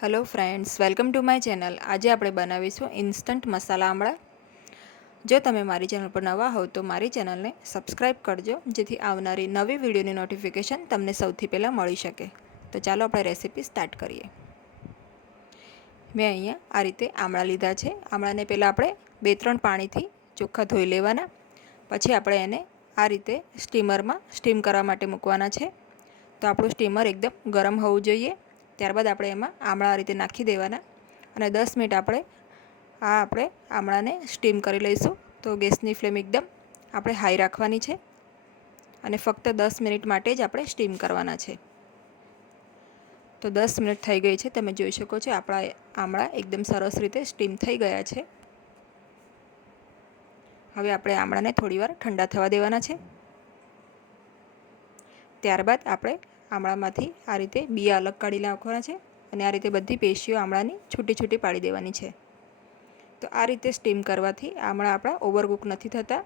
Hello friends, welcome to my channel. आज आप बनावीशुं instant मसाला आमला। जो तमे मारी चेनल पर नवा हो तो मारी चेनल ने सब्सक्राइब करजो, जेथी आवनारी नवी विडियोनी नोटिफिकेशन तमने सौथी पहेला मळी शके। तो चालो आपणे रेसिपी स्टार्ट करीए। मैं अहींया आ रीते आमळा लीधा छे। आमळाने पहेला आपणे 2-3 पाणीथी ચોખ્ખા धोई लेवाना, पछी आपणे एने आ रीते स्टीमरमां स्टीम करवा माटे मूकवाना छे। तो आपणुं स्टीमर एकदम गरम होवुं जोईए। त्यारबाद આપણે એમાં આમળા આ રીતે નાખી દેવાના અને 10 મિનિટ આપણે આમળાને સ્ટીમ કરી લઈશું। તો ગેસની ફ્લેમ એકદમ આપણે હાઈ રાખવાની છે અને ફક્ત 10 મિનિટ માટે જ આપણે સ્ટીમ કરવાના છે। તો 10 મિનિટ થઈ ગઈ છે, તમે જોઈ શકો છો આપણા આમળા એકદમ સરસ રીતે સ્ટીમ થઈ ગયા છે। હવે આપણે આમળાને થોડીવાર ઠંડા થવા દેવાના છે। ત્યારબાદ આપણે આમળામાંથી આ રીતે બીયા અલગ કાઢી નાખવાના છે અને આ રીતે બધી પેશીઓ આમળાની છૂટી છૂટી પાડી દેવાની છે। તો આ રીતે સ્ટીમ કરવાથી આમળા આપણા ઓવરકુક નથી થતા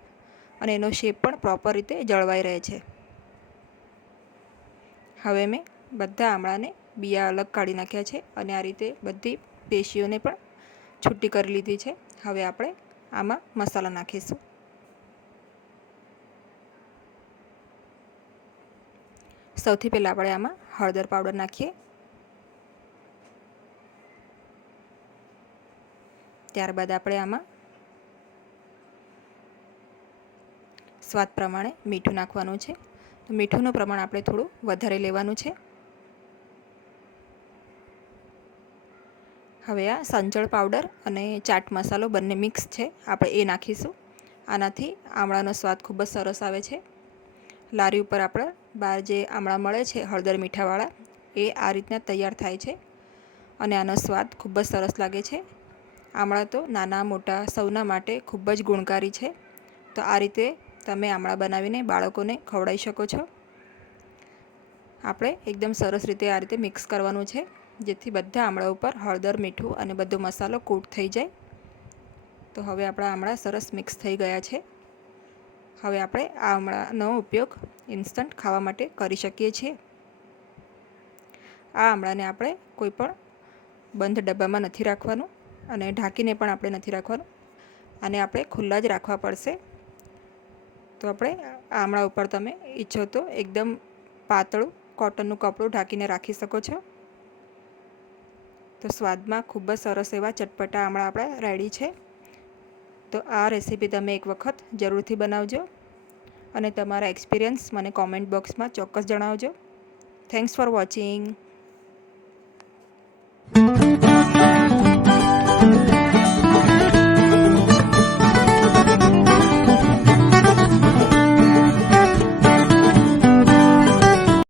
અને એનો શેપ પણ પ્રોપર રીતે જળવાઈ રહે છે। હવે મેં બધા આમળાને બીયા અલગ કાઢી નાખ્યા છે અને આ રીતે બધી પેશીઓને પણ છૂટી કરી લીધી છે। હવે આપણે આમાં મસાલા નાખીશું। સૌથી પહેલાં આપણે આમાં હળદર પાવડર નાખીએ, ત્યારબાદ આપણે આમાં સ્વાદ પ્રમાણે મીઠું નાખવાનું છે। તો મીઠુંનું પ્રમાણ આપણે થોડું વધારે લેવાનું છે। હવે આ સંચળ પાવડર અને ચાટ મસાલો બંને મિક્સ છે, આપણે એ નાખીશું। આનાથી આમળાનો સ્વાદ ખૂબ જ સરસ આવે છે। લારી ઉપર આપણે બહાર જે આમળા મળે છે હળદર મીઠાવાળા, એ આ રીતના તૈયાર થાય છે અને આનો સ્વાદ ખૂબ જ સરસ લાગે છે। આમળા તો નાના મોટા સૌના માટે ખૂબ જ ગુણકારી છે। તો આ રીતે તમે આમળા બનાવીને બાળકોને ખવડાવી શકો છો। આપણે એકદમ સરસ રીતે આ રીતે મિક્સ કરવાનું છે, જેથી બધા આમળા ઉપર હળદર મીઠું અને બધો મસાલો કોટ થઈ જાય। તો હવે આપણા આમળા સરસ મિક્સ થઈ ગયા છે। હવે આપણે આ આમળાનો ઉપયોગ ઇન્સ્ટન્ટ ખાવા માટે કરી શકીએ છીએ। આ આમળાને આપણે કોઈ પણ બંધ ડબ્બામાં નથી રાખવાનું અને ઢાંકીને પણ આપણે નથી રાખવાનું, આને આપણે ખુલ્લા જ રાખવા પડશે। તો આપણે આમળા ઉપર તમે ઈચ્છો તો એકદમ પાતળું કોટનનું કપડું ઢાંકીને રાખી શકો છો। તો સ્વાદમાં ખૂબ જ સરસ એવા ચટપટા આમળા આપણા રેડી છે। તો આ રેસીપી તમે એક વખત જરૂરથી બનાવજો અને તમારા એક્સપિરિયન્સ મને કોમેન્ટ બોક્સમાં ચોક્કસ જણાવજો। Thanks for watching.